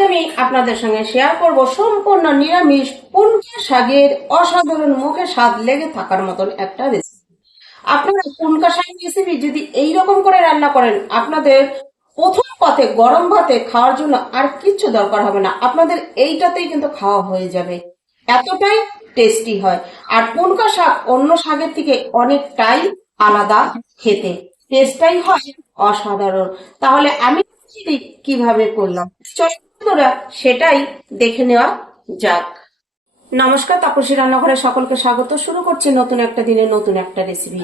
আমি আপনাদের সঙ্গে শেয়ার করব সম্পূর্ণ নিরামিষ পুনকা শাকের অসাধারণ মুখে স্বাদ লেগে থাকার মতন একটা রেসিপি আপনারা পুনকা শাক রেসিপি যদি এই রকম করে রান্না করেন, আপনাদের প্রথম পাতে গরম ভাতে খাওয়ার জন্য আর কিচ্ছু দরকার হবে না। আপনাদের এইটাতেই কিন্তু খাওয়া হয়ে যাবে। এতটাই টেস্টি হয়। আর পুনকা শাক অন্য শাকের থেকে অনেকটাই আলাদা খেতে। টেস্টটাই হয় অসাধারণ। তাহলে আমি কীভাবে করলাম। চলো বন্ধুরা, সেটাই দেখে নেওয়া যাক। নমস্কার তাপসী রান্নাঘরে সকলকে স্বাগত। শুরু করছি নতুন একটা দিনে নতুন একটা রেসিপি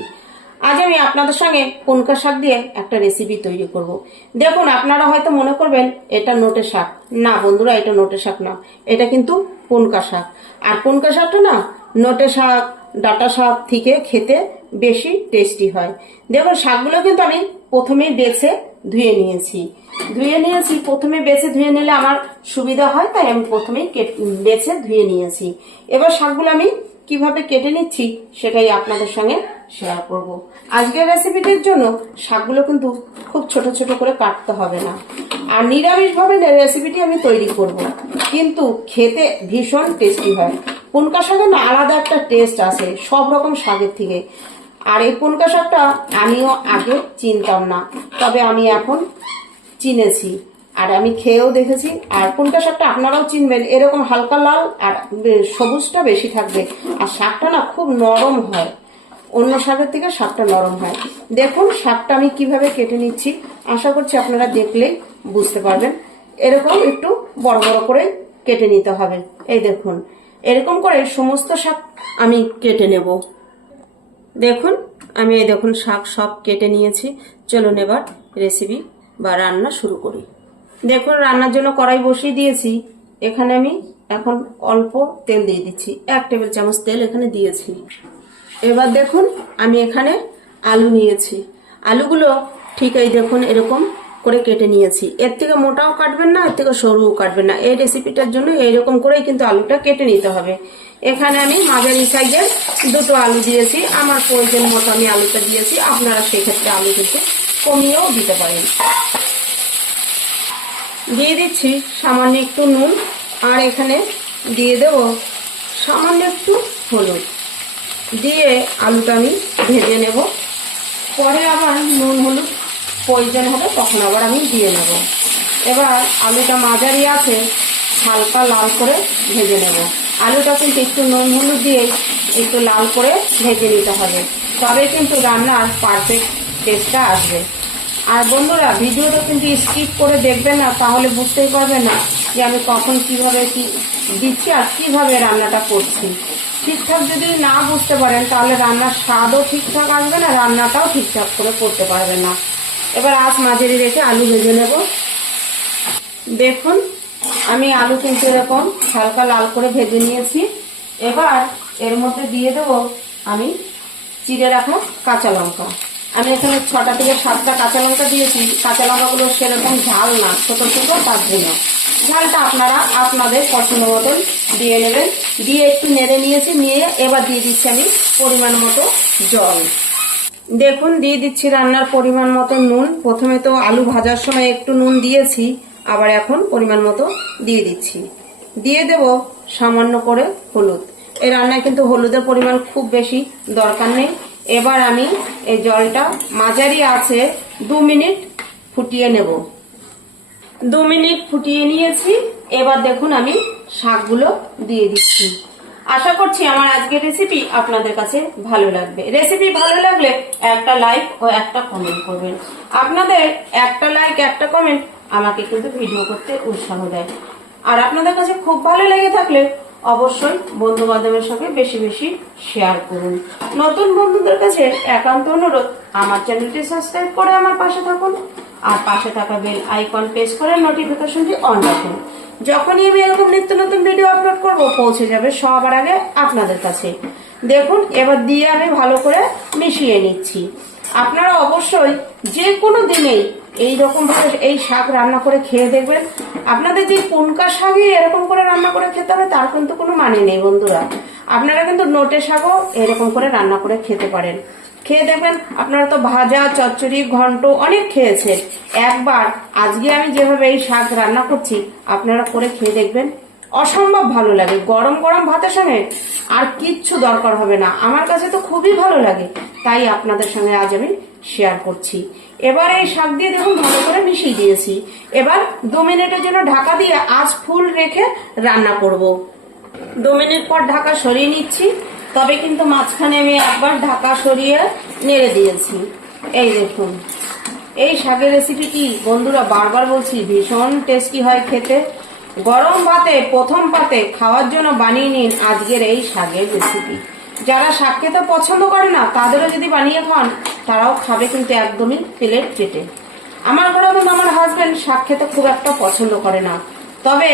আজ আমি আপনাদের সঙ্গে পুনকা শাক দিয়ে একটা রেসিপি তৈরি করব। দেখুন আপনারা হয়তো মনে করবেন এটা নোটে শাক। না বন্ধুরা এটা নোটে শাক না। এটা কিন্তু পুনকা শাক। আর পুনকা শাকটা না নোটে শাক ডাটা শাক থেকে খেতে বেশি টেস্টি হয়। দেখুন শাকগুলো কিন্তু আমি প্রথমেই বেছে ধুয়ে নিয়েছি। ধুয়ে নিয়েছি, প্রথমে বেছে ধুয়ে নিলে আমার সুবিধা হয়, তাই আমি প্রথমেই বেছে ধুয়ে নিয়েছি। এবার শাকগুলো আমি কীভাবে কেটে নিচ্ছি সেটাই আপনাদের সঙ্গে শেয়ার করব। আজকের রেসিপিটির জন্য শাকগুলো কিন্তু খুব ছোট ছোট করে কাটতে হবে না। আর নিরামিষভাবে রেসিপিটি আমি তৈরি করব। কিন্তু খেতে ভীষণ টেস্টি হয়। পুনকা শাকের না আলাদা একটা টেস্ট আছে সব রকম শাকের থেকে। আর এই পুনকা শাকটা আমিও আগে চিনতাম না, তবে আমি এখন চিনেছি। আর আমি খেয়েও দেখেছি, আর কোনটা শাকটা আপনারাও চিনবেন, এরকম হালকা লাল আর সবুজটা বেশি থাকবে। আর শাকটা না খুব নরম হয়। অন্য শাকের থেকে শাকটা নরম হয়। দেখুন শাকটা আমি কীভাবে কেটে নিচ্ছি, আশা করছি আপনারা দেখলেই বুঝতে পারবেন। এরকম একটু বড় বড় করে কেটে নিতে হবে। এই দেখুন, এরকম করে সমস্ত শাক আমি কেটে নেব। দেখুন, আমি এই দেখুন শাক সব কেটে নিয়েছি। চলুন এবার রেসিপি বা রান্না শুরু করি। দেখুন, রান্নার জন্য কড়াই বসিয়ে দিয়েছি। এখানে আমি এখন অল্প তেল দিয়ে দিচ্ছি। এক টেবিল চামচ তেল এখানে দিয়েছি। এবার দেখুন, আমি এখানে আলু নিয়েছি। আলুগুলো ঠিক এই দেখুন এরকম করে কেটে নিয়েছি। এর থেকে মোটাও কাটবেন না, এর থেকে সরুও কাটবেন না। এই রেসিপিটার জন্য এইরকম করেই কিন্তু আলুটা কেটে নিতে হবে। এখানে আমি মাঝারি সাইজের দুটো আলু দিয়েছি। আমার প্রয়োজন মতো আমি আলুটা দিয়েছি। আপনারা সেক্ষেত্রে আলু কিন্তু কমিয়েও দিতে পারেন। দিয়ে দিচ্ছি সামান্য একটু নুন আর এখানে দিয়ে দেবো সামান্য একটু হলুদ। দিয়ে আলুটা আমি ভেজে নেব। পরে আবার নুন, হলুদ প্রয়োজন হবে, তখন আবার আমি দিয়ে নেব। এবার আলুটা মাঝারি আছে, হালকা লাল করে ভেজে নেব। আলুটা কিন্তু একটু নুন হলুদ দিয়ে একটু লাল করে ভেজে নিতে হবে। তবে কিন্তু রান্নার পারফেক্ট টেস্টটা আসবে। আর বন্ধুরা, ভিডিওটা কিন্তু স্কিপ করে দেখবেন না, তাহলে বুঝতেই পারবেন না যে আমি কখন কীভাবে কি দিচ্ছি আর কীভাবে রান্নাটা করছি। ঠিকঠাক যদি না বুঝতে পারেন, তাহলে রান্নার স্বাদও ঠিকঠাক আসবে না, রান্নাটাও ঠিকঠাক করে করতে পারবেন না। এবার আজ মাঝারি রেখে আলু ভেজে নেব। দেখুন, আমি আলু কিন্তু এরকম হালকা লাল করে ভেজে নিয়েছি। এবার এর মধ্যে দিয়ে দেব আমি চিড়ে রাখা কাঁচা লঙ্কা। আমি এখানে ছটা থেকে সাতটা কাঁচা লঙ্কা দিয়েছি। কাঁচা লঙ্কাগুলো সেরকম ঝাল না, ছোট ছোট তার জন্য। ঝালটা আপনারা আপনাদের পছন্দ মতন দিয়ে নেবেন। দিয়ে একটু নেড়ে নিয়েছি, নিয়ে এবার দিয়ে দিচ্ছি আমি পরিমাণ মতো জল। দেখুন, দিয়ে দিচ্ছি রান্নার পরিমাণ মতো নুন। প্রথমে তো আলু ভাজার সময় একটু নুন দিয়েছি, আবার এখন পরিমাণ মতো দিয়ে দিচ্ছি। দিয়ে দেব সামান্য করে হলুদ। এই রান্নায় কিন্তু হলুদের পরিমাণ খুব বেশি দরকার নেই। এবার আমি এই জলটা মাঝারি আছে দু মিনিট ফুটিয়ে নেব। দু মিনিট ফুটিয়ে নিয়েছি। এবার দেখুন আমি শাকগুলো দিয়ে দিচ্ছি। আশা করছি আমার আজকের রেসিপি আপনাদের কাছে ভালো লাগবে। রেসিপি ভালো লাগলে একটা লাইক ও একটা কমেন্ট করবেন। আপনাদের একটা লাইক একটা কমেন্ট আমাকে কিন্তু ভিডিও করতে উৎসাহ দেয়। আর আপনাদের কাছে খুব ভালো লেগে থাকলে অবশ্যই বন্ধু বান্ধবের সঙ্গে বেশি বেশি শেয়ার করুন। নতুন বন্ধুদের কাছে একান্ত অনুরোধ, আমার চ্যানেলটি সাবস্ক্রাইব করে আমার পাশে থাকুন আর পাশে থাকা বেল আইকন প্রেস করে নোটিফিকেশনটি অন রাখুন। যখনই আমি এরকম নিত্য নতুন ভিডিও আপলোড করব, পৌঁছে যাবে সবার আগে আপনাদের কাছে। দেখুন, এবার দিয়ে আমি ভালো করে মিশিয়ে নিচ্ছি। আপনারা অবশ্যই যে কোনো দিনেই এই রকম ভাবে এই শাক রান্না করে খেয়ে দেখবেন। আপনাদের যে পুনকা শাকই এরকম করে রান্না করে খেতে হবে, তার কিন্তু কোনো মানে নেই বন্ধুরা। আপনারা কিন্তু নোটে শাকও এরকম করে রান্না করে খেতে পারেন। খেয়ে দেখবেন আপনারা তো ভাজা, চচ্চড়ি, ঘন্ট অনেক খেয়েছেন। একবার আজকে আমি যেভাবে এই শাক রান্না করছি, আপনারা করে খেয়ে দেখবেন। অসম্ভব ভালো লাগে, গরম গরম ভাতের সঙ্গে আর কিচ্ছু দরকার হবে না। আমার কাছে তো খুবই ভালো লাগে, তাই আপনাদের সঙ্গে আজ আমি শেয়ার করছি। এবার এই শাক দিয়ে দেখুন ভালো করে মিশিয়ে দিয়েছি। এবার দু মিনিটের জন্য ঢাকা দিয়ে আজ ফুল রেখে রান্না করব। দু মিনিট পর ঢাকা সরিয়ে নিচ্ছি। তবে কিন্তু মাঝখানে আমি একবার ঢাকা সরিয়ে নেড়ে দিয়েছি। এই দেখুন। এই শাকের রেসিপিটি বন্ধুরা, বারবার বলছি, ভীষণ টেস্টি হয় খেতে। গরম ভাতে, প্রথম পাতে খাওয়ার জন্য বানিয়ে নিন আজকের এই শাকের রেসিপি যারা শাক খেতে পছন্দ করে না, তাদেরও যদি বানিয়ে খান, তারাও খাবে কিন্তু একদমই প্লেট চেটে আমার ঘরে এবং আমার হাজবেন্ড শাক খেতে খুব একটা পছন্দ করে না। তবে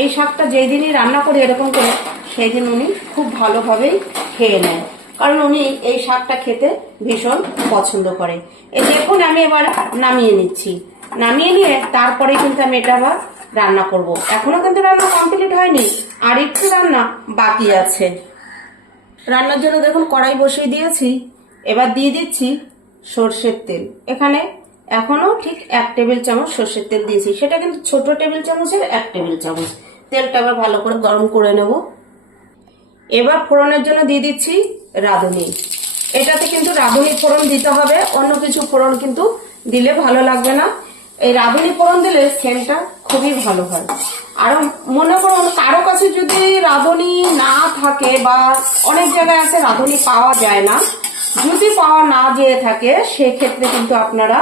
এই শাকটা যেই দিনই রান্না করি এরকম করে, সেই দিন উনি খুব ভালোভাবেই খেয়ে নেন কারণ উনি এই শাকটা খেতে ভীষণ পছন্দ করে। এই দেখুন, আমি এবার নামিয়ে নিচ্ছি। নামিয়ে নিয়ে তারপরে কিন্তু আমি এটা আবার রান্না করব। এখনও কিন্তু রান্না কমপ্লিট হয়নি, আর একটু রান্না বাকি আছে। রান্নার জন্য দেখুন, কড়াই বসিয়ে দিয়েছি। এবার দিয়ে দিচ্ছি সর্ষের তেল। এখানে এখনও ঠিক এক টেবিল চামচ সর্ষের তেল দিয়েছি। সেটা কিন্তু ছোট টেবিল চামচের এক টেবিল চামচ। তেলটা আবার ভালো করে গরম করে নেব। এবার ফোড়নের জন্য দিয়ে দিচ্ছি রাঁধুনি। এটাতে কিন্তু রাঁধুনি ফোড়ন দিতে হবে, অন্য কিছু ফোড়ন কিন্তু দিলে ভালো লাগবে না। এই রাঁধুনি ফোড়ন দিলে সেন্টটা খুবই ভালো হয়। আর মনে করুন, কারও কাছে যদি রাঁধুনি না থাকে বা অনেক জায়গায় আছে রাঁধুনি পাওয়া যায় না, যদি পাওয়া না যেয়ে থাকে, সেক্ষেত্রে কিন্তু আপনারা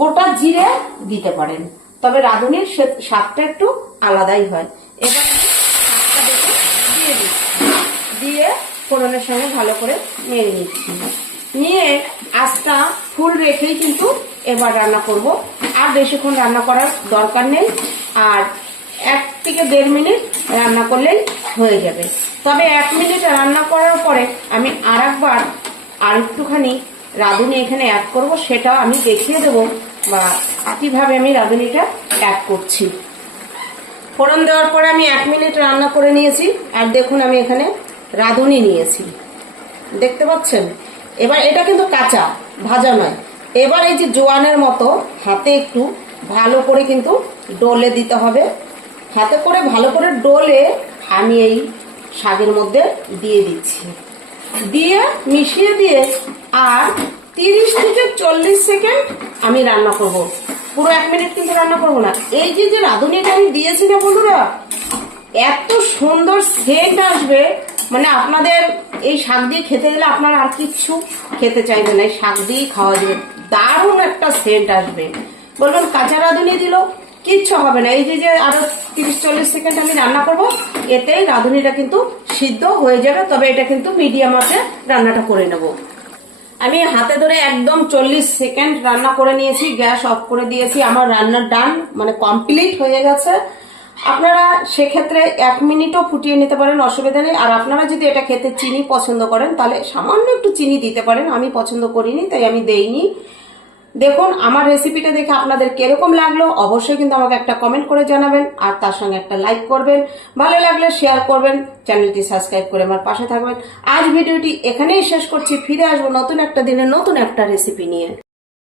গোটা জিরে দিতে পারেন। তবে রাঁধুনির স্বাদটা একটু আলাদাই হয়। এবার দিয়ে দিচ্ছি দিয়ে ফোড়নের সঙ্গে ভালো করে নেড়ে নিচ্ছি নিয়ে আস্তা ফুল রেখেই কিন্তু এবার রান্না করব। আর বেশিক্ষণ রান্না করার দরকার নেই। আর এক থেকে দেড় মিনিট রান্না করলেই হয়ে যাবে। তবে এক মিনিট রান্না করার পরে আমি আর একবার আর একটুখানি রাঁধুনি এখানে অ্যাড করব। সেটাও আমি দেখিয়ে দেব বা কীভাবে আমি রাঁধুনিটা অ্যাড করছি। ফোড়ন দেওয়ার পরে আমি এক মিনিট রান্না করে নিয়েছি, আর দেখুন আমি এখানে রাঁধুনি নিয়েছি। দেখতে পাচ্ছেন? এবার এটা কিন্তু কাঁচা, ভাজা নয়। এবার এই যে জোয়ানের মতো হাতে একটু ভালো করে কিন্তু ডলে দিতে হবে। হাতে করে ভালো করে ডলে আমি এই শাকের মধ্যে দিয়ে দিচ্ছি। দিয়ে মিশিয়ে দিয়ে আর তিরিশ থেকে চল্লিশ সেকেন্ড আমি রান্না করব। পুরো এক মিনিট কিন্তু রান্না করব না। এই যে যে রাঁধুনিটা আমি দিয়েছি না বন্ধুরা, এত সুন্দর সেন্ট আসবে। মানে আপনাদের এই শাক দিয়ে খেতে গেলে আপনারা আর কিচ্ছু খেতে চাইবেন না, এই শাক দিয়েই খাওয়া যাবে। দারুণ একটা সেন্ট আসবে। বলবেন, কাঁচা রাঁধুনি দিল, কিচ্ছু হবে না। এই যে যে আরও তিরিশ চল্লিশ সেকেন্ড আমি রান্না করব, এতেই রাঁধুনিটা কিন্তু সিদ্ধ হয়ে যাবে। তবে এটা কিন্তু মিডিয়াম আছে রান্নাটা করে নেব। আমি হাতে ধরে একদম চল্লিশ সেকেন্ড রান্না করে নিয়েছি, গ্যাস অফ করে দিয়েছি, আমার রান্নার ডান মানে কমপ্লিট হয়ে গেছে। আপনারা সেক্ষেত্রে এক মিনিটও ফুটিয়ে নিতে পারেন, অসুবিধা নেই। আর আপনারা যদি এটা খেতে চিনি পছন্দ করেন, তাহলে সামান্য একটু চিনি দিতে পারেন। আমি পছন্দ করিনি, তাই আমি দেইনি। দেখুন, আমার রেসিপিটা দেখে আপনাদের কীরকম লাগল, অবশ্যই কিন্তু আমাকে একটা কমেন্ট করে জানাবেন, আর তার সঙ্গে একটা লাইক করবেন, ভালো লাগলে শেয়ার করবেন চ্যানেলটি সাবস্ক্রাইব করে আমার পাশে থাকবেন। আজ ভিডিওটি এখানেই শেষ করছি, ফিরে আসব নতুন একটা দিনে নতুন একটা রেসিপি নিয়ে।